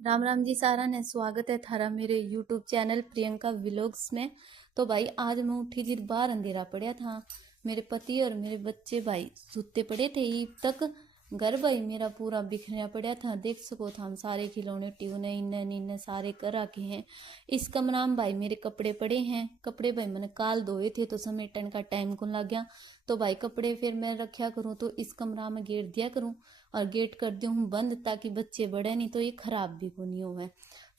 राम राम जी सारा ने स्वागत है थारा मेरे यूट्यूब चैनल प्रियंका व्लॉग्स में। तो भाई आज मैं उठी थी, बाहर अंधेरा पड़ा था। मेरे पति और मेरे बच्चे भाई सुते पड़े थे ईब तक। घर भाई मेरा पूरा बिखरा पड़ा था, देख सको था। हम सारे खिलौने ट्यूने इन्ने इन्ने सारे कर रखे हैं। इस कमरा में भाई मेरे कपड़े पड़े हैं। कपड़े भाई मैंने काल धोए थे तो समेटन का टाइम को लग गया। तो भाई कपड़े फिर मैं रखा करूँ तो इस कमरा में गेट दिया करूँ और गेट कर दी हूँ बंद, ताकि बच्चे बड़े नहीं तो ये खराब भी को नहीं हुए।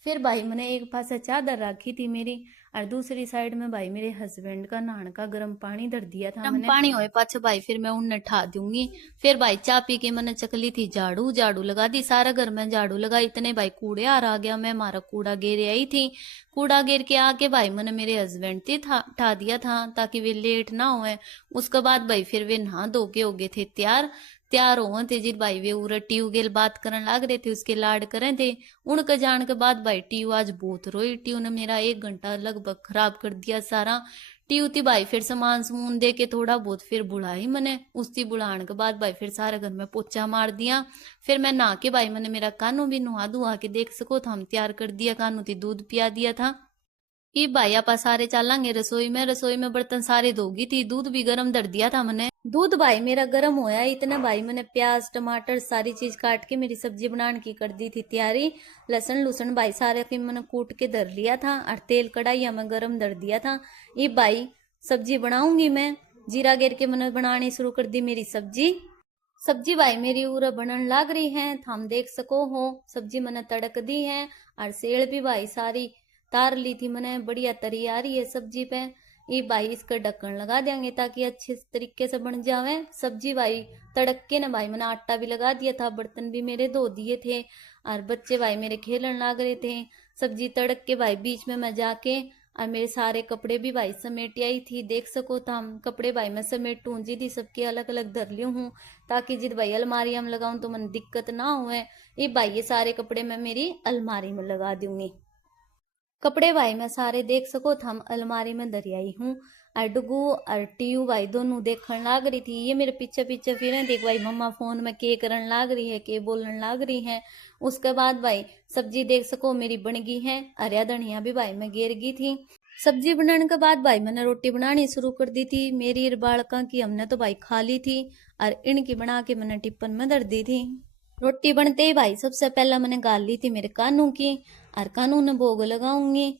फिर भाई मैंने एक पास चादर रखी थी मेरी, और दूसरी साइड में भाई मेरे हस्बैंड का नहाने का गर्म पानी धर दिया था। गर्म पानी होए पाछे भाई फिर मैं उन्हें ठा दूंगी। फिर भाई चाय पी के मैंने चकली थी झाड़ू झाड़ू लगा दी, सारा घर में झाड़ू लगा। इतने भाई कूड़े आ गया, मैं मारा कूड़ा गेर आई थी। कूड़ा गेर के आके भाई मैंने मेरे हस्बैंड थे ठा दिया था ताकि वे लेट ना होए। उसके बाद भाई फिर वे नहा धो के हो गए थे तैयार। तैयार हो थे जी भाई, वे उरा ट्यूबवेल बात करने लग रहे थे, उसके लाड करे थे। उनके जान के बाद भाई ट्यू आज बहुत रोई। ट्यू ने मेरा 1 घंटा लगभग खराब कर दिया सारा। ट्यू थी भाई फिर सामान समून दे के थोड़ा बहुत फिर बुलाई मैंने। उसकी बुलाने के बाद भाई फिर सारे घर में पोछा मार दिया। फिर मैं नहा के भाई मैंने मेरा कानू भी नुहा धुआ के देख सको था हम तैयार कर दिया। कानू थी दूध पिया दिया था। कि भाई आपा सारे चलेंगे रसोई में बर्तन सारे धोगी थी, दूध भी गरम धर दिया था मैंने। दूध भाई मेरा गर्म होया इतना भाई मैंने प्याज टमाटर सारी चीज काट के मेरी सब्जी बनाने की कर दी थी तैयारी। लहसुन लुसन भाई सारे की मैंने कूट के धर लिया था और तेल कढ़ाई में गरम धर दिया था। ये भाई सब्जी बनाऊंगी मैं। जीरा गिर के मैंने बनानी शुरू कर दी मेरी सब्जी। सब्जी भाई मेरी उरा बनन लाग रही है, हम देख सको हो। सब्जी मैंने तड़क दी है और सेल भी भाई सारी तार ली थी मैंने, बढ़िया तरी आ रही है सब्जी पे। ये भाई इसका ढक्कन लगा देंगे ताकि अच्छे तरीके से बन जावे सब्जी। भाई तड़क के ना भाई मैंने आटा भी लगा दिया था, बर्तन भी मेरे धो दिए थे और बच्चे भाई मेरे खेलने लग रहे थे। सब्जी तड़क के भाई बीच में मैं जाके और मेरे सारे कपड़े भी भाई समेट आई थी, देख सको था। हम कपड़े भाई मैं समेटूं जी थी, सबके अलग अलग धर ली हूँ ताकि जिद भाई अलमारी में लगाऊं तो मन दिक्कत ना हुए। ये भाई ये सारे कपड़े मैं मेरी अलमारी में लगा दूंगी। कपड़े भाई मैं सारे देख सको था हम अलमारी में दरियाई हूँ। और डुगू और टीयू भाई दोनों देखने लाग रही थी, ये मेरे पीछे पीछे फिर देख भाई मम्मा फोन में के करन लाग रही है, के बोलने लाग रही है। उसके बाद भाई सब्जी देख सको मेरी बन गई है। हरिया धनिया भी भाई मैं गेर गई थी। सब्जी बनाने के बाद भाई मैंने रोटी बनानी शुरू कर दी थी। मेरी और बालका की हमने तो भाई खा ली थी और इनकी बना के मैंने टिप्पन में धर दी थी। रोटी बनते ही भाई सबसे पहला मैंने गाल ली थी मेरे कानू की, और कानू ने भोग लगाऊंगी।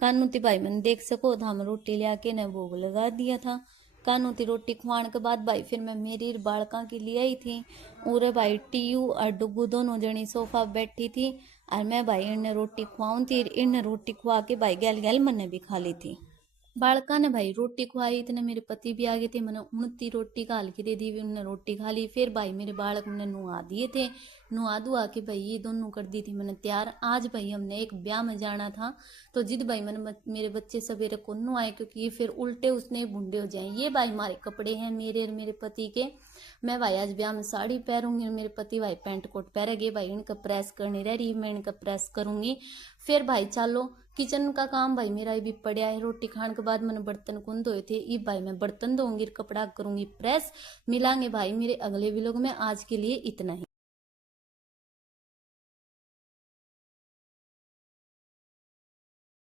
कानू थी भाई मैंने देख सको था हम रोटी ले आके ने भोग लगा दिया था। कानू थी रोटी खुआने के बाद भाई फिर मैं मेरी बालका की ले आई थी। और भाई टीयू और डुगू दोनों जनी सोफा बैठी थी और मैं भाई इन्हें रोटी खुआऊं थी। इन्हें रोटी खुआ के भाई गैल गैल मैंने भी खा ली थी। बालका ने भाई रोटी खुआई, इतने मेरे पति भी आ गए थे। मैंने उनती रोटी काल के दे दी, उन्होंने रोटी खा ली। फिर भाई मेरे बालक मैंने नुहा दिए थे। नुहा धुआ के भाई ये दोनों कर दी थी मैंने तैयार। आज भाई हमने एक ब्याह में जाना था तो जिद भाई मैंने मेरे बच्चे सवेरे को नुआए क्योंकि ये फिर उल्टे उसने बूढ़े हो जाए। ये भाई हमारे कपड़े हैं मेरे और मेरे पति के। मैं भाई आज ब्याह में साड़ी पहनूंगी और मेरे पति भाई पैंट कोट पहनेंगे। भाई इनका प्रेस करनी रह रही, मैं इनका प्रेस करूंगी। फिर भाई चलो किचन का काम भाई मेरा भी पड़ा है। रोटी खाने के बाद मैंने बर्तन कौन धोए थे, ये भाई मैं बर्तन धोऊंगी, कपड़ा करूंगी प्रेस। मिलांगे भाई मेरे अगले व्लॉग में, आज के लिए इतना ही।